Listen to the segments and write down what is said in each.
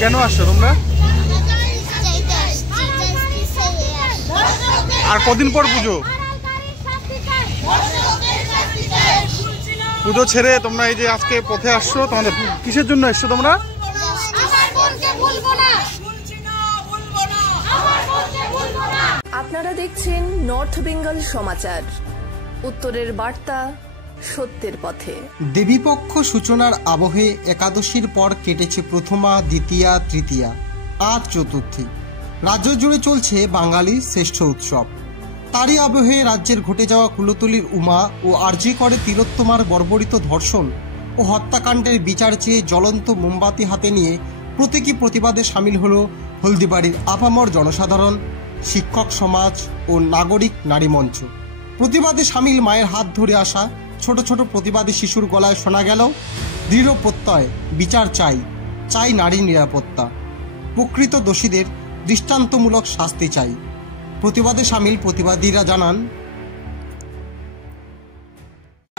কেন আসছো তোমরা? আর কদিন পর পুজো? পুজো ছেড়ে তোমরা এই যে আজকে পথে আসছো, তোমাদের কিসের জন্য এসছো তোমরা? আপনারা দেখছেন নর্থ বেঙ্গল সমাচার, উত্তরের বার্তা, সত্যের পথে। দেবীপক্ষ সূচনার আবহে একাদশীর পর কেটেছে প্রথমা, দ্বিতীয়া, তৃতীয়া, আজ চতুর্থী। রাজ্য জুড়ে চলছে বাঙালির শ্রেষ্ঠ উৎসব। তারই আবহে রাজ্যের ঘটে যাওয়া কুলতলির উমা ও আরজি করে তিলোত্তমার বর্বরিত ধর্ষণ ও হত্যাকাণ্ডের বিচার চেয়ে জ্বলন্ত মোমবাতি হাতে নিয়ে প্রতীকী প্রতিবাদে সামিল হল হলদিবাড়ির আপামর জনসাধারণ, শিক্ষক সমাজ ও নাগরিক নারী মঞ্চ। প্রতিবাদে সামিল মায়ের হাত ধরে আসা ছোট ছোট প্রতিবাদী শিশুর গলায় শোনা গেল দৃঢ় প্রত্যয়, বিচার চাই, চাই নারীর নিরাপত্তা, প্রকৃত দোষীদের দৃষ্টান্তমূলক শাস্তি চাই। প্রতিবাদে সামিল প্রতিবাদীরা জানান,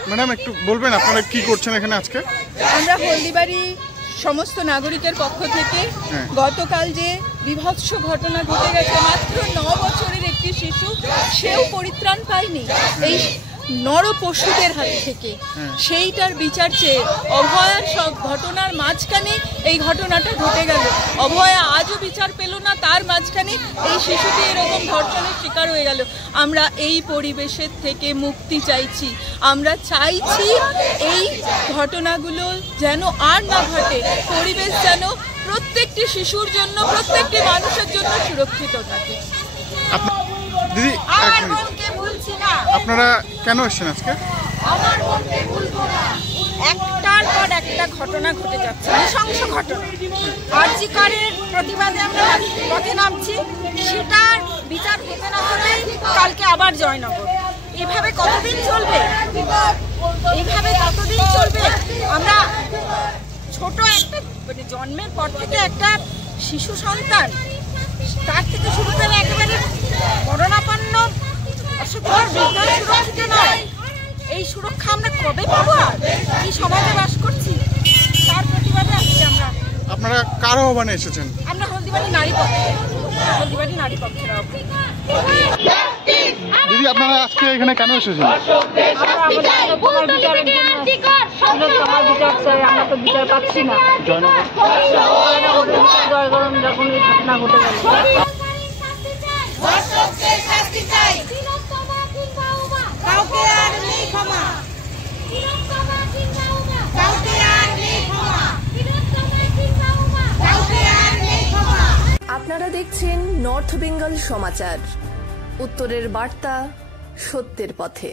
ম্যাডাম একটু বলবেন আপনারা কি করছেন এখানে আজকে? আমরা হলদিবাড়ি সমস্ত নাগরিকের পক্ষ থেকে গতকাল যে বিভৎস ঘটনা ঘটে গেছে, মাত্র 9 বছরের একটি শিশু, সেও পরিত্রাণ পায়নি এই নর পশুদের হাত থেকে, সেইটার বিচার চেয়ে অভয়ার সব ঘটনার মাঝখানে এই ঘটনাটা ঘটে গেল। অভয়া আজও বিচার পেল না, তার মাঝখানে এই শিশুটি এরকম ধর্ষণের শিকার হয়ে গেল। আমরা এই পরিবেশের থেকে মুক্তি চাইছি। আমরা চাইছি এই ঘটনাগুলো যেন আর না ঘটে, পরিবেশ যেন প্রত্যেকটি শিশুর জন্য, প্রত্যেকটি মানুষের জন্য সুরক্ষিত থাকে। দিদি আপনারা কেন এসেছেন আজকে? আমার মনকে ভুলবো না, একটার পর একটা ঘটনা ঘটে যাচ্ছে, নৃশংস ঘটনা। আরজি করের প্রতিবাদে আমরা পথে নামছি, সেটার বিচার হতে না হলে কালকে আবার জয়নগর। এভাবে কতদিন চলবে? এইভাবে কতদিন চলবে? আমরা ছোট একটা মানে জন্মের পর থেকে একটা শিশু সন্তান, তার থেকে শুরু করে একেবারে মরণাপন্ন সুরক্ষিত নয়। এই সুরক্ষা আমরা কবে পাবো? এই সমাজে বাস করছি, তার প্রতিবাদে আজকে আমরা। আপনারা কার আহ্বানে এসেছেন? আমরা হলদিবাড়ি নারী পক্ষে, হলদিবাড়ি নারী পক্ষের আহ্বানে। দিদি আপনারা আজকে এখানে কেন এসেছেন? আমরা তো বিচার পাচ্ছি না। জয়নগর যখন এই ঘটনা ঘটে গেল, আপনারা দেখছেন নর্থ বেঙ্গল সমাচার, উত্তরের বার্তা, সত্যের পথে।